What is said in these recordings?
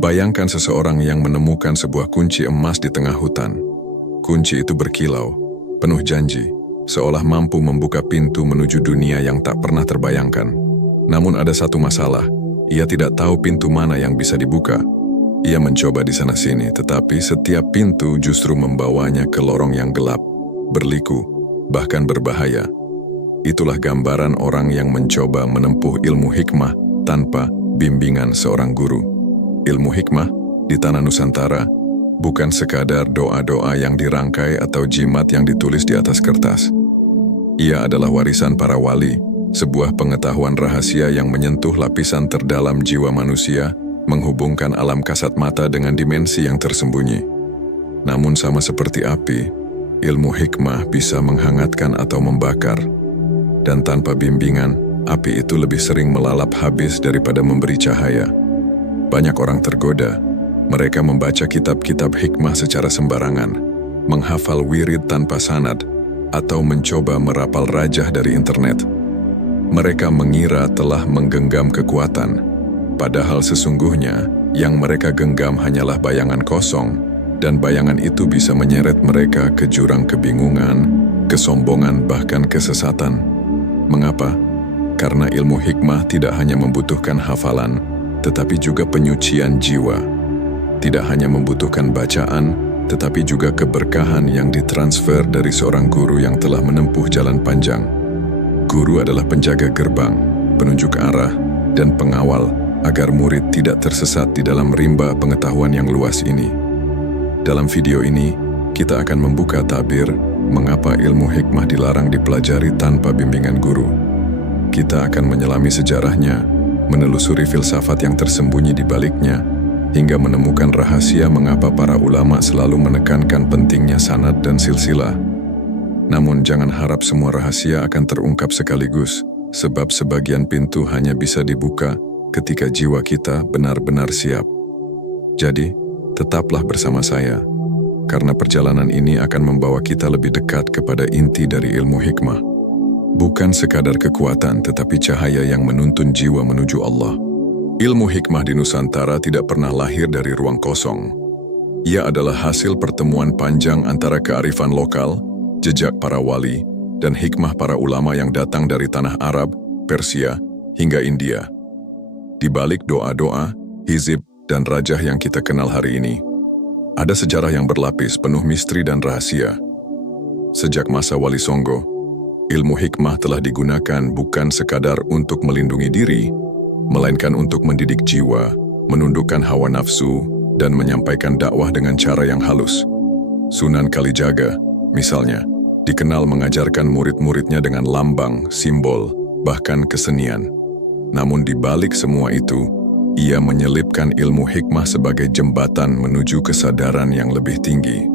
Bayangkan seseorang yang menemukan sebuah kunci emas di tengah hutan. Kunci itu berkilau, penuh janji, seolah mampu membuka pintu menuju dunia yang tak pernah terbayangkan. Namun ada satu masalah, ia tidak tahu pintu mana yang bisa dibuka. Ia mencoba di sana-sini, tetapi setiap pintu justru membawanya ke lorong yang gelap, berliku, bahkan berbahaya. Itulah gambaran orang yang mencoba menempuh ilmu hikmah tanpa bimbingan seorang guru. Ilmu hikmah di tanah Nusantara bukan sekadar doa-doa yang dirangkai atau jimat yang ditulis di atas kertas. Ia adalah warisan para wali, sebuah pengetahuan rahasia yang menyentuh lapisan terdalam jiwa manusia, menghubungkan alam kasat mata dengan dimensi yang tersembunyi. Namun sama seperti api, ilmu hikmah bisa menghangatkan atau membakar. Dan tanpa bimbingan, api itu lebih sering melalap habis daripada memberi cahaya. Banyak orang tergoda. Mereka membaca kitab-kitab hikmah secara sembarangan, menghafal wirid tanpa sanad, atau mencoba merapal rajah dari internet. Mereka mengira telah menggenggam kekuatan, padahal sesungguhnya yang mereka genggam hanyalah bayangan kosong, dan bayangan itu bisa menyeret mereka ke jurang kebingungan, kesombongan, bahkan kesesatan. Mengapa? Karena ilmu hikmah tidak hanya membutuhkan hafalan, tetapi juga penyucian jiwa. Tidak hanya membutuhkan bacaan, tetapi juga keberkahan yang ditransfer dari seorang guru yang telah menempuh jalan panjang. Guru adalah penjaga gerbang, penunjuk arah, dan pengawal agar murid tidak tersesat di dalam rimba pengetahuan yang luas ini. Dalam video ini, kita akan membuka tabir mengapa ilmu hikmah dilarang dipelajari tanpa bimbingan guru. Kita akan menyelami sejarahnya, menelusuri filsafat yang tersembunyi di baliknya, hingga menemukan rahasia mengapa para ulama selalu menekankan pentingnya sanad dan silsilah. Namun jangan harap semua rahasia akan terungkap sekaligus, sebab sebagian pintu hanya bisa dibuka ketika jiwa kita benar-benar siap. Jadi, tetaplah bersama saya, karena perjalanan ini akan membawa kita lebih dekat kepada inti dari ilmu hikmah. Bukan sekadar kekuatan, tetapi cahaya yang menuntun jiwa menuju Allah. Ilmu hikmah di Nusantara tidak pernah lahir dari ruang kosong. Ia adalah hasil pertemuan panjang antara kearifan lokal, jejak para wali, dan hikmah para ulama yang datang dari tanah Arab, Persia, hingga India. Di balik doa-doa, hizib, dan rajah yang kita kenal hari ini, ada sejarah yang berlapis penuh misteri dan rahasia. Sejak masa Wali Songo, ilmu hikmah telah digunakan bukan sekadar untuk melindungi diri, melainkan untuk mendidik jiwa, menundukkan hawa nafsu, dan menyampaikan dakwah dengan cara yang halus. Sunan Kalijaga, misalnya, dikenal mengajarkan murid-muridnya dengan lambang, simbol, bahkan kesenian. Namun di balik semua itu, ia menyelipkan ilmu hikmah sebagai jembatan menuju kesadaran yang lebih tinggi.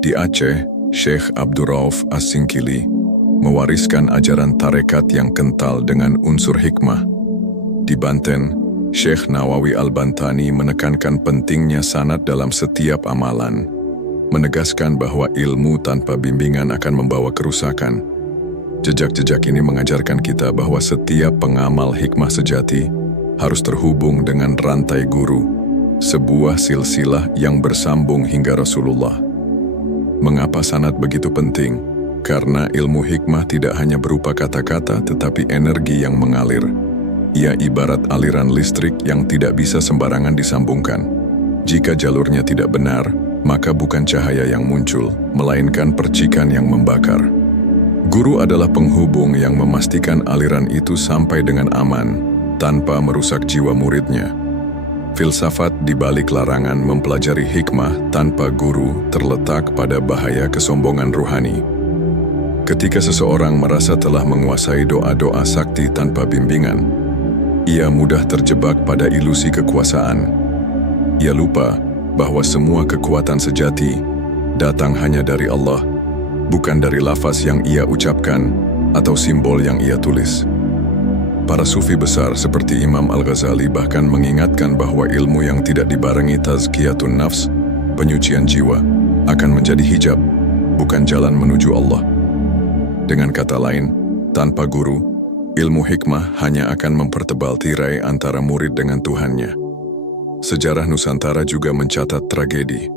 Di Aceh, Syekh Abdurrauf As-Singkili mewariskan ajaran tarekat yang kental dengan unsur hikmah. Di Banten, Syekh Nawawi Al-Bantani menekankan pentingnya sanad dalam setiap amalan, menegaskan bahwa ilmu tanpa bimbingan akan membawa kerusakan. Jejak-jejak ini mengajarkan kita bahwa setiap pengamal hikmah sejati harus terhubung dengan rantai guru, sebuah silsilah yang bersambung hingga Rasulullah. Mengapa sanad begitu penting? Karena ilmu hikmah tidak hanya berupa kata-kata, tetapi energi yang mengalir. Ia ibarat aliran listrik yang tidak bisa sembarangan disambungkan. Jika jalurnya tidak benar, maka bukan cahaya yang muncul, melainkan percikan yang membakar. Guru adalah penghubung yang memastikan aliran itu sampai dengan aman, tanpa merusak jiwa muridnya. Filsafat di balik larangan mempelajari hikmah tanpa guru terletak pada bahaya kesombongan ruhani. Ketika seseorang merasa telah menguasai doa-doa sakti tanpa bimbingan, ia mudah terjebak pada ilusi kekuasaan. Ia lupa bahwa semua kekuatan sejati datang hanya dari Allah, bukan dari lafaz yang ia ucapkan atau simbol yang ia tulis. Para sufi besar seperti Imam Al-Ghazali bahkan mengingatkan bahwa ilmu yang tidak dibarengi tazkiyatun nafs, penyucian jiwa, akan menjadi hijab, bukan jalan menuju Allah. Dengan kata lain, tanpa guru, ilmu hikmah hanya akan mempertebal tirai antara murid dengan Tuhannya. Sejarah Nusantara juga mencatat tragedi.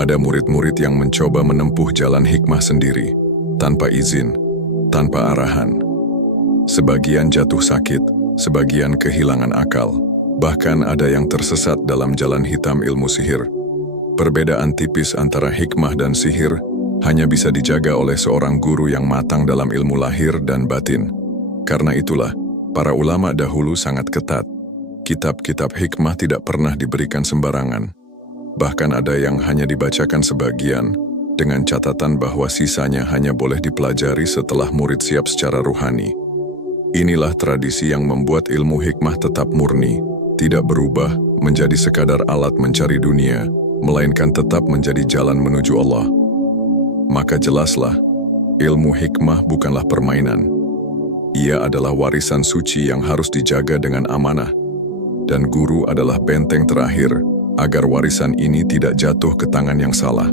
Ada murid-murid yang mencoba menempuh jalan hikmah sendiri, tanpa izin, tanpa arahan. Sebagian jatuh sakit, sebagian kehilangan akal, bahkan ada yang tersesat dalam jalan hitam ilmu sihir. Perbedaan tipis antara hikmah dan sihir hanya bisa dijaga oleh seorang guru yang matang dalam ilmu lahir dan batin. Karena itulah, para ulama dahulu sangat ketat. Kitab-kitab hikmah tidak pernah diberikan sembarangan. Bahkan ada yang hanya dibacakan sebagian, dengan catatan bahwa sisanya hanya boleh dipelajari setelah murid siap secara ruhani. Inilah tradisi yang membuat ilmu hikmah tetap murni, tidak berubah menjadi sekadar alat mencari dunia, melainkan tetap menjadi jalan menuju Allah. Maka jelaslah, ilmu hikmah bukanlah permainan. Ia adalah warisan suci yang harus dijaga dengan amanah. Dan guru adalah benteng terakhir agar warisan ini tidak jatuh ke tangan yang salah.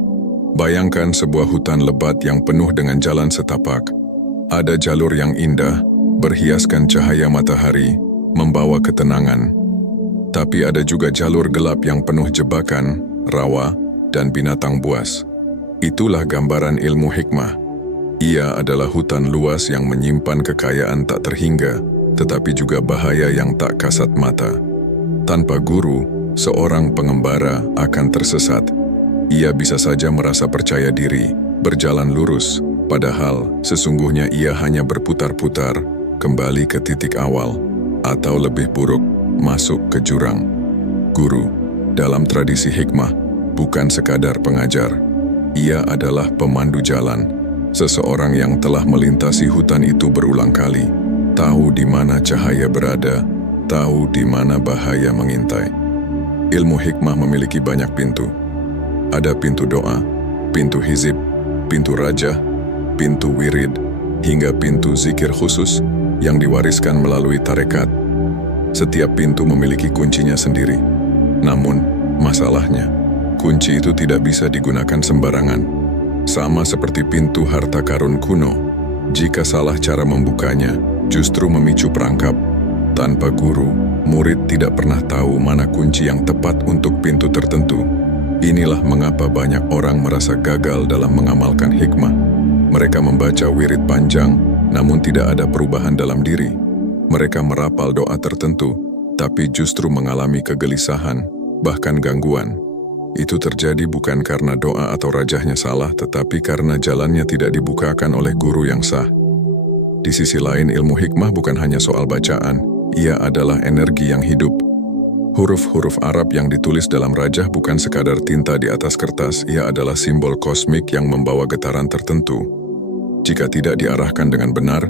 Bayangkan sebuah hutan lebat yang penuh dengan jalan setapak. Ada jalur yang indah, berhiaskan cahaya matahari, membawa ketenangan. Tapi ada juga jalur gelap yang penuh jebakan, rawa, dan binatang buas. Itulah gambaran ilmu hikmah. Ia adalah hutan luas yang menyimpan kekayaan tak terhingga, tetapi juga bahaya yang tak kasat mata. Tanpa guru, seorang pengembara akan tersesat. Ia bisa saja merasa percaya diri, berjalan lurus, padahal sesungguhnya ia hanya berputar-putar, kembali ke titik awal, atau lebih buruk, masuk ke jurang. Guru, dalam tradisi hikmah, bukan sekadar pengajar. Ia adalah pemandu jalan, seseorang yang telah melintasi hutan itu berulang kali, tahu di mana cahaya berada, tahu di mana bahaya mengintai. Ilmu hikmah memiliki banyak pintu. Ada pintu doa, pintu hizib, pintu rajah, pintu wirid, hingga pintu zikir khusus yang diwariskan melalui tarekat. Setiap pintu memiliki kuncinya sendiri. Namun, masalahnya, kunci itu tidak bisa digunakan sembarangan. Sama seperti pintu harta karun kuno, jika salah cara membukanya, justru memicu perangkap. Tanpa guru, murid tidak pernah tahu mana kunci yang tepat untuk pintu tertentu. Inilah mengapa banyak orang merasa gagal dalam mengamalkan hikmah. Mereka membaca wirid panjang, namun tidak ada perubahan dalam diri. Mereka merapal doa tertentu, tapi justru mengalami kegelisahan, bahkan gangguan. Itu terjadi bukan karena doa atau rajahnya salah, tetapi karena jalannya tidak dibukakan oleh guru yang sah. Di sisi lain, ilmu hikmah bukan hanya soal bacaan, ia adalah energi yang hidup. Huruf-huruf Arab yang ditulis dalam rajah bukan sekadar tinta di atas kertas, ia adalah simbol kosmik yang membawa getaran tertentu. Jika tidak diarahkan dengan benar,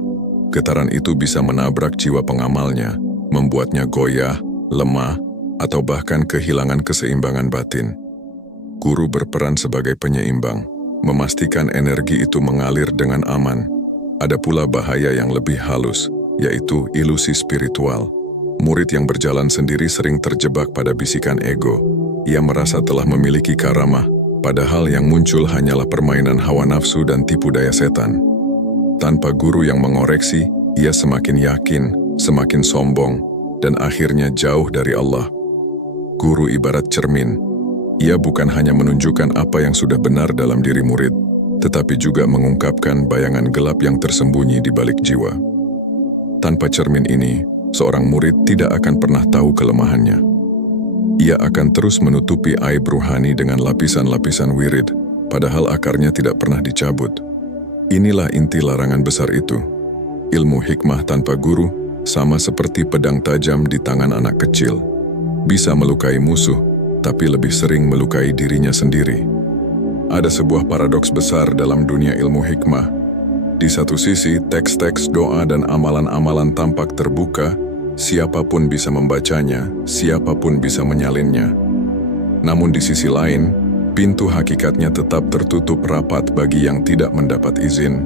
getaran itu bisa menabrak jiwa pengamalnya, membuatnya goyah, lemah, atau bahkan kehilangan keseimbangan batin. Guru berperan sebagai penyeimbang, memastikan energi itu mengalir dengan aman. Ada pula bahaya yang lebih halus, yaitu ilusi spiritual. Murid yang berjalan sendiri sering terjebak pada bisikan ego. Ia merasa telah memiliki karamah, padahal yang muncul hanyalah permainan hawa nafsu dan tipu daya setan. Tanpa guru yang mengoreksi, ia semakin yakin, semakin sombong, dan akhirnya jauh dari Allah. Guru ibarat cermin. Ia bukan hanya menunjukkan apa yang sudah benar dalam diri murid, tetapi juga mengungkapkan bayangan gelap yang tersembunyi di balik jiwa. Tanpa cermin ini, seorang murid tidak akan pernah tahu kelemahannya. Ia akan terus menutupi aib ruhani dengan lapisan-lapisan wirid, padahal akarnya tidak pernah dicabut. Inilah inti larangan besar itu. Ilmu hikmah tanpa guru sama seperti pedang tajam di tangan anak kecil. Bisa melukai musuh, tapi lebih sering melukai dirinya sendiri. Ada sebuah paradoks besar dalam dunia ilmu hikmah. Di satu sisi, teks-teks doa dan amalan-amalan tampak terbuka, siapapun bisa membacanya, siapapun bisa menyalinnya. Namun di sisi lain, pintu hakikatnya tetap tertutup rapat bagi yang tidak mendapat izin.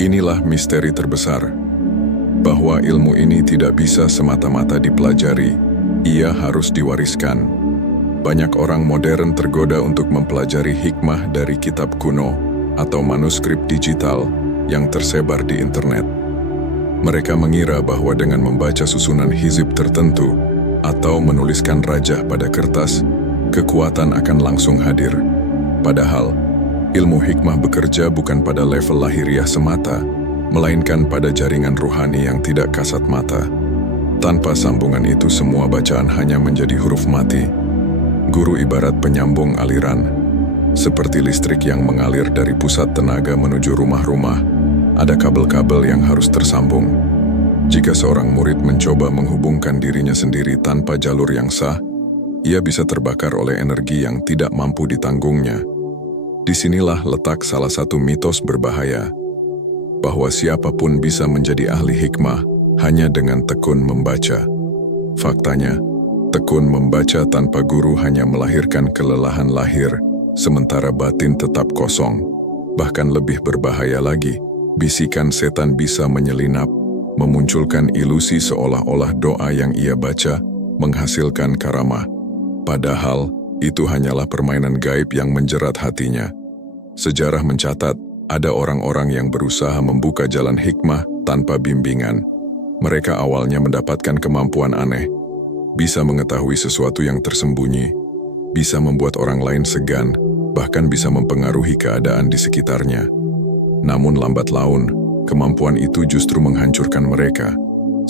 Inilah misteri terbesar, bahwa ilmu ini tidak bisa semata-mata dipelajari, ia harus diwariskan. Banyak orang modern tergoda untuk mempelajari hikmah dari kitab kuno atau manuskrip digital yang tersebar di internet. Mereka mengira bahwa dengan membaca susunan hizib tertentu, atau menuliskan rajah pada kertas, kekuatan akan langsung hadir. Padahal, ilmu hikmah bekerja bukan pada level lahiriah semata, melainkan pada jaringan ruhani yang tidak kasat mata. Tanpa sambungan itu, semua bacaan hanya menjadi huruf mati. Guru ibarat penyambung aliran. Seperti listrik yang mengalir dari pusat tenaga menuju rumah-rumah, ada kabel-kabel yang harus tersambung. Jika seorang murid mencoba menghubungkan dirinya sendiri tanpa jalur yang sah, ia bisa terbakar oleh energi yang tidak mampu ditanggungnya. Disinilah letak salah satu mitos berbahaya, bahwa siapapun bisa menjadi ahli hikmah hanya dengan tekun membaca. Faktanya, tekun membaca tanpa guru hanya melahirkan kelelahan lahir, sementara batin tetap kosong. Bahkan lebih berbahaya lagi, bisikan setan bisa menyelinap, memunculkan ilusi seolah-olah doa yang ia baca menghasilkan karamah. Padahal, itu hanyalah permainan gaib yang menjerat hatinya. Sejarah mencatat, ada orang-orang yang berusaha membuka jalan hikmah tanpa bimbingan. Mereka awalnya mendapatkan kemampuan aneh, bisa mengetahui sesuatu yang tersembunyi, bisa membuat orang lain segan, bahkan bisa mempengaruhi keadaan di sekitarnya. Namun lambat laun, kemampuan itu justru menghancurkan mereka.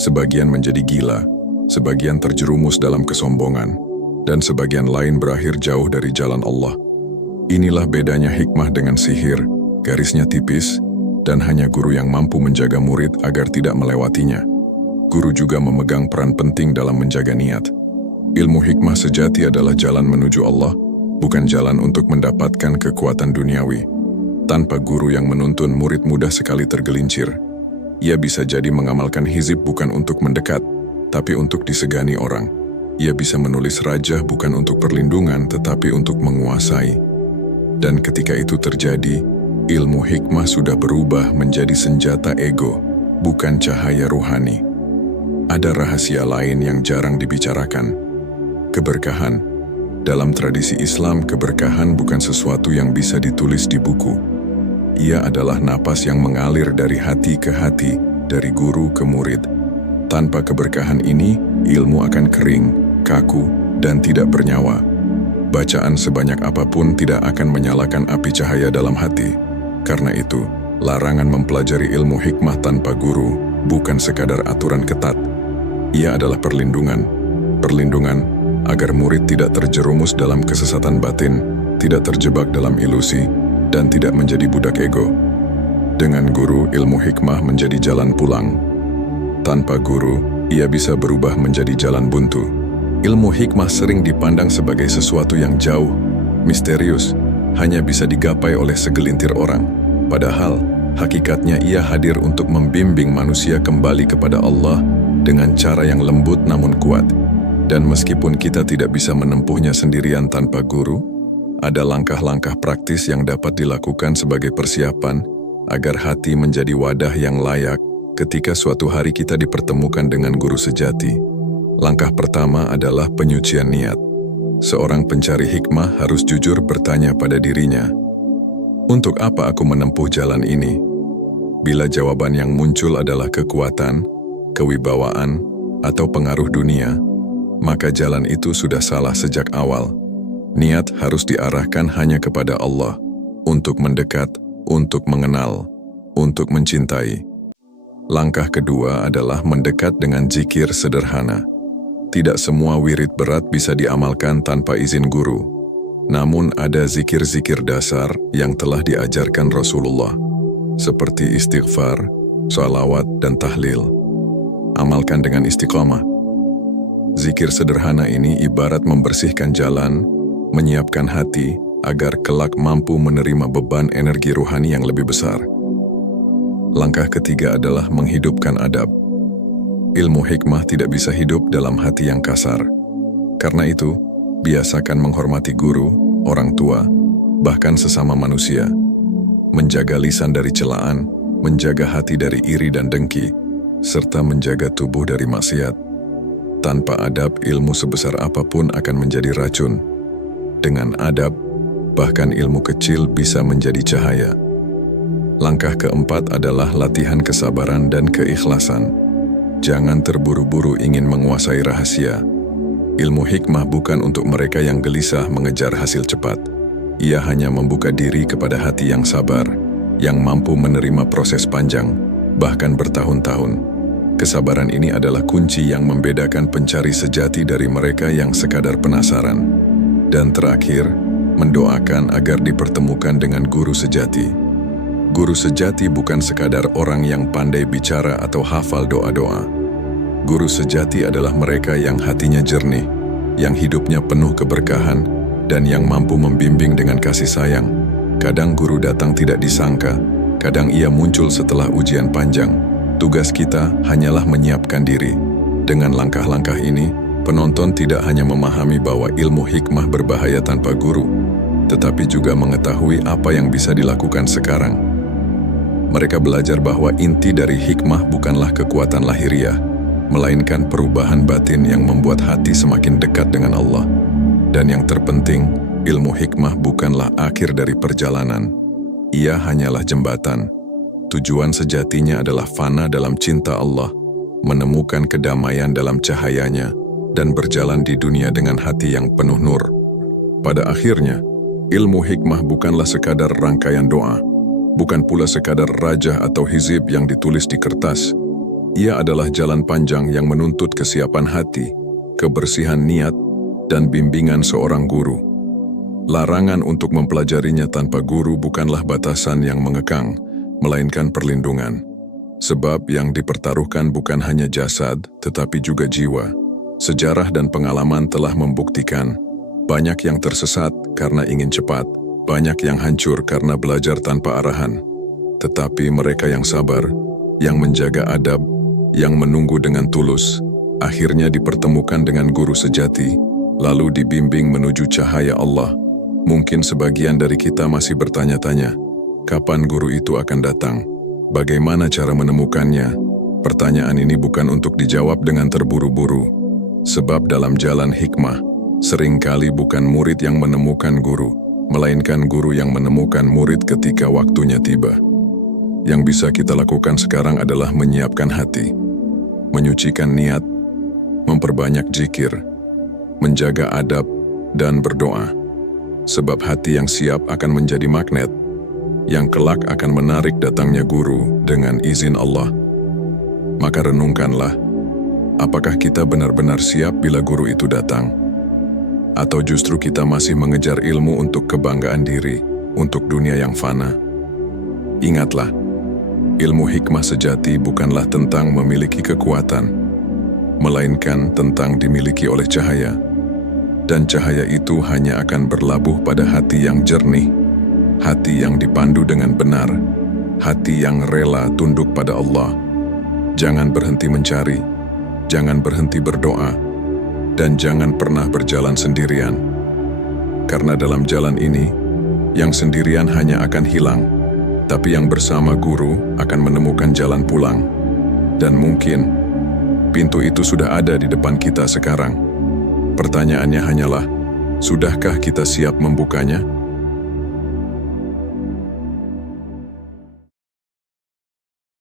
Sebagian menjadi gila, sebagian terjerumus dalam kesombongan, dan sebagian lain berakhir jauh dari jalan Allah. Inilah bedanya hikmah dengan sihir, garisnya tipis, dan hanya guru yang mampu menjaga murid agar tidak melewatinya. Guru juga memegang peran penting dalam menjaga niat. Ilmu hikmah sejati adalah jalan menuju Allah, bukan jalan untuk mendapatkan kekuatan duniawi. Tanpa guru yang menuntun, murid mudah sekali tergelincir. Ia bisa jadi mengamalkan hizib bukan untuk mendekat, tapi untuk disegani orang. Ia bisa menulis rajah bukan untuk perlindungan, tetapi untuk menguasai. Dan ketika itu terjadi, ilmu hikmah sudah berubah menjadi senjata ego, bukan cahaya ruhani. Ada rahasia lain yang jarang dibicarakan. Keberkahan. Dalam tradisi Islam, keberkahan bukan sesuatu yang bisa ditulis di buku. Ia adalah napas yang mengalir dari hati ke hati, dari guru ke murid. Tanpa keberkahan ini, ilmu akan kering, kaku, dan tidak bernyawa. Bacaan sebanyak apapun tidak akan menyalakan api cahaya dalam hati. Karena itu, larangan mempelajari ilmu hikmah tanpa guru bukan sekadar aturan ketat. Ia adalah perlindungan. Perlindungan agar murid tidak terjerumus dalam kesesatan batin, tidak terjebak dalam ilusi, dan tidak menjadi budak ego. Dengan guru, ilmu hikmah menjadi jalan pulang. Tanpa guru, ia bisa berubah menjadi jalan buntu. Ilmu hikmah sering dipandang sebagai sesuatu yang jauh, misterius, hanya bisa digapai oleh segelintir orang. Padahal, hakikatnya ia hadir untuk membimbing manusia kembali kepada Allah dengan cara yang lembut namun kuat. Dan meskipun kita tidak bisa menempuhnya sendirian tanpa guru, ada langkah-langkah praktis yang dapat dilakukan sebagai persiapan agar hati menjadi wadah yang layak ketika suatu hari kita dipertemukan dengan guru sejati. Langkah pertama adalah penyucian niat. Seorang pencari hikmah harus jujur bertanya pada dirinya, "Untuk apa aku menempuh jalan ini?" Bila jawaban yang muncul adalah kekuatan, kewibawaan, atau pengaruh dunia, maka jalan itu sudah salah sejak awal. Niat harus diarahkan hanya kepada Allah, untuk mendekat, untuk mengenal, untuk mencintai. Langkah kedua adalah mendekat dengan zikir sederhana. Tidak semua wirid berat bisa diamalkan tanpa izin guru. Namun ada zikir-zikir dasar yang telah diajarkan Rasulullah, seperti istighfar, shalawat, dan tahlil. Amalkan dengan istiqamah. Zikir sederhana ini ibarat membersihkan jalan, menyiapkan hati agar kelak mampu menerima beban energi ruhani yang lebih besar. Langkah ketiga adalah menghidupkan adab. Ilmu hikmah tidak bisa hidup dalam hati yang kasar. Karena itu, biasakan menghormati guru, orang tua, bahkan sesama manusia. Menjaga lisan dari celaan, menjaga hati dari iri dan dengki, serta menjaga tubuh dari maksiat. Tanpa adab, ilmu sebesar apapun akan menjadi racun. Dengan adab, bahkan ilmu kecil bisa menjadi cahaya. Langkah keempat adalah latihan kesabaran dan keikhlasan. Jangan terburu-buru ingin menguasai rahasia. Ilmu hikmah bukan untuk mereka yang gelisah mengejar hasil cepat. Ia hanya membuka diri kepada hati yang sabar, yang mampu menerima proses panjang, bahkan bertahun-tahun. Kesabaran ini adalah kunci yang membedakan pencari sejati dari mereka yang sekadar penasaran. Dan terakhir, mendoakan agar dipertemukan dengan guru sejati. Guru sejati bukan sekadar orang yang pandai bicara atau hafal doa-doa. Guru sejati adalah mereka yang hatinya jernih, yang hidupnya penuh keberkahan, dan yang mampu membimbing dengan kasih sayang. Kadang guru datang tidak disangka, kadang ia muncul setelah ujian panjang. Tugas kita hanyalah menyiapkan diri. Dengan langkah-langkah ini, penonton tidak hanya memahami bahwa ilmu hikmah berbahaya tanpa guru, tetapi juga mengetahui apa yang bisa dilakukan sekarang. Mereka belajar bahwa inti dari hikmah bukanlah kekuatan lahiriah, melainkan perubahan batin yang membuat hati semakin dekat dengan Allah. Dan yang terpenting, ilmu hikmah bukanlah akhir dari perjalanan. Ia hanyalah jembatan. Tujuan sejatinya adalah fana dalam cinta Allah, menemukan kedamaian dalam cahayanya, dan berjalan di dunia dengan hati yang penuh nur. Pada akhirnya, ilmu hikmah bukanlah sekadar rangkaian doa, bukan pula sekadar rajah atau hizib yang ditulis di kertas. Ia adalah jalan panjang yang menuntut kesiapan hati, kebersihan niat, dan bimbingan seorang guru. Larangan untuk mempelajarinya tanpa guru bukanlah batasan yang mengekang, melainkan perlindungan. Sebab yang dipertaruhkan bukan hanya jasad, tetapi juga jiwa. Sejarah dan pengalaman telah membuktikan, banyak yang tersesat karena ingin cepat, banyak yang hancur karena belajar tanpa arahan. Tetapi mereka yang sabar, yang menjaga adab, yang menunggu dengan tulus, akhirnya dipertemukan dengan guru sejati, lalu dibimbing menuju cahaya Allah. Mungkin sebagian dari kita masih bertanya-tanya, kapan guru itu akan datang? Bagaimana cara menemukannya? Pertanyaan ini bukan untuk dijawab dengan terburu-buru, sebab dalam jalan hikmah, seringkali bukan murid yang menemukan guru, melainkan guru yang menemukan murid ketika waktunya tiba. Yang bisa kita lakukan sekarang adalah menyiapkan hati, menyucikan niat, memperbanyak zikir, menjaga adab, dan berdoa. Sebab hati yang siap akan menjadi magnet, yang kelak akan menarik datangnya guru dengan izin Allah. Maka renungkanlah, apakah kita benar-benar siap bila guru itu datang? Atau justru kita masih mengejar ilmu untuk kebanggaan diri, untuk dunia yang fana? Ingatlah, ilmu hikmah sejati bukanlah tentang memiliki kekuatan, melainkan tentang dimiliki oleh cahaya. Dan cahaya itu hanya akan berlabuh pada hati yang jernih, hati yang dipandu dengan benar, hati yang rela tunduk pada Allah. Jangan berhenti mencari, jangan berhenti berdoa, dan jangan pernah berjalan sendirian. Karena dalam jalan ini, yang sendirian hanya akan hilang, tapi yang bersama guru akan menemukan jalan pulang. Dan mungkin, pintu itu sudah ada di depan kita sekarang. Pertanyaannya hanyalah, sudahkah kita siap membukanya?